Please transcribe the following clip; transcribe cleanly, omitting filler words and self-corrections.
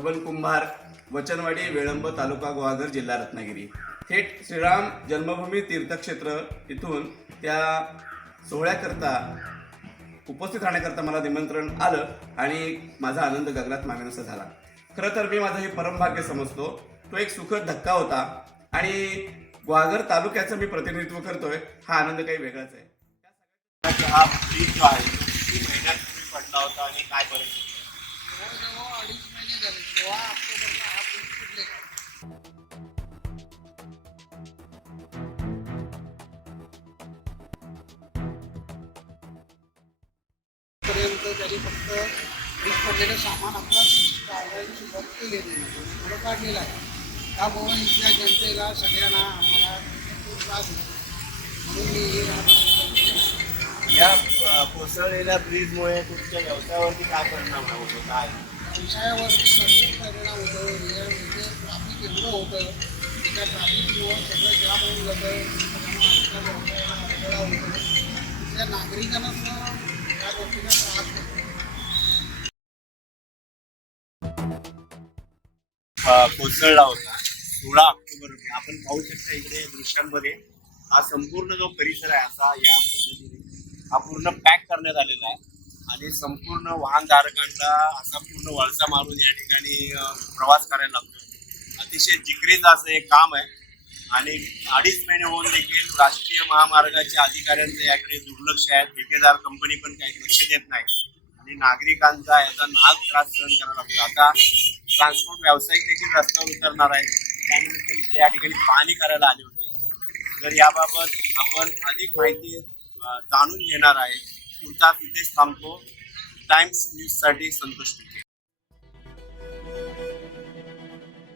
बबन कुंभार, वचनवाडी, वेळंब, तालुका गुहागर, जिल्हा रत्नागिरी. थेट श्रीराम जन्मभूमी तीर्थक्षेत्र इथून त्या सोहळ्याकरता उपस्थित राहण्याकरता मला निमंत्रण आलं आणि माझा आनंद गगनात मावेनासा झाला. खरं तर मी माझं हे परमभाग्य समजतो. तो एक सुखद धक्का होता आणि गुहागर तालुक्याचं मी प्रतिनिधित्व करतोय. हा आनंद काही वेगळाच आहे. हा ब्रिज जो आहे तो किती महिन्यांपूर्वी पडला होता आणि काय परिस्थिती? जवळजवळ 2.5 महिने झाले. 16 ऑक्टोबरला हा ब्रिज फुटलेला. पर्यंत त्यांनी फक्त ब्रिज पडलेलं सामान आपलं काढायला सुरुवात केलेली आहे, थोडं काढलेलं आहे. त्यामुळे इथल्या जनतेला सगळ्यांना आम्हाला खूप त्रास होतो. म्हणून मी हे या कोसळलेल्या ब्रिजमुळे तुमच्या व्यवसायावरती काय परिणाम होतो? काय व्यवसायावरती भरपूर परिणाम होतो. म्हणजे ट्रॅफिक एवढं होतं, त्या ट्रॅफिकमुळं सगळं जाम होऊन जातं. त्यामुळे आमच्या व्यवसायाला अडथळा होतो. त्या नागरिकांना त्या गोष्टीचा त्रास होतो. कोसळला होता 16 ऑक्टोबर रोजी. आपण पाहू शकता इकडे दृश्यांमध्ये हा संपूर्ण जो परिसर आहे असा या पद्धतीने हा पूर्ण पॅक करण्यात आलेला आहे आणि संपूर्ण वाहनधारकांना असा पूर्ण वळसा मारून या ठिकाणी प्रवास करायला लागतो. अतिशय जिकरीचं असं एक काम आहे आणि 2.5 महिने होऊन देखील राष्ट्रीय महामार्गाच्या अधिकाऱ्यांचं याकडे दुर्लक्ष आहे. ठेकेदार कंपनी पण काही लक्ष देत नाही आणि नागरिकांचा याचा नाहक त्रास सहन करावा लागतो. आता ट्रान्सपोर्ट व्यावसायिक देखील रस्त्यावर उतरणार आहे. त्यानिमित्ताने ते या ठिकाणी पाहणी करायला आले होते. तर याबाबत आपण अधिक माहिती जाणून घेणार आहे. तुर्तास इथेच थांबतो. टाइम्स न्यूजसाठी संतोष.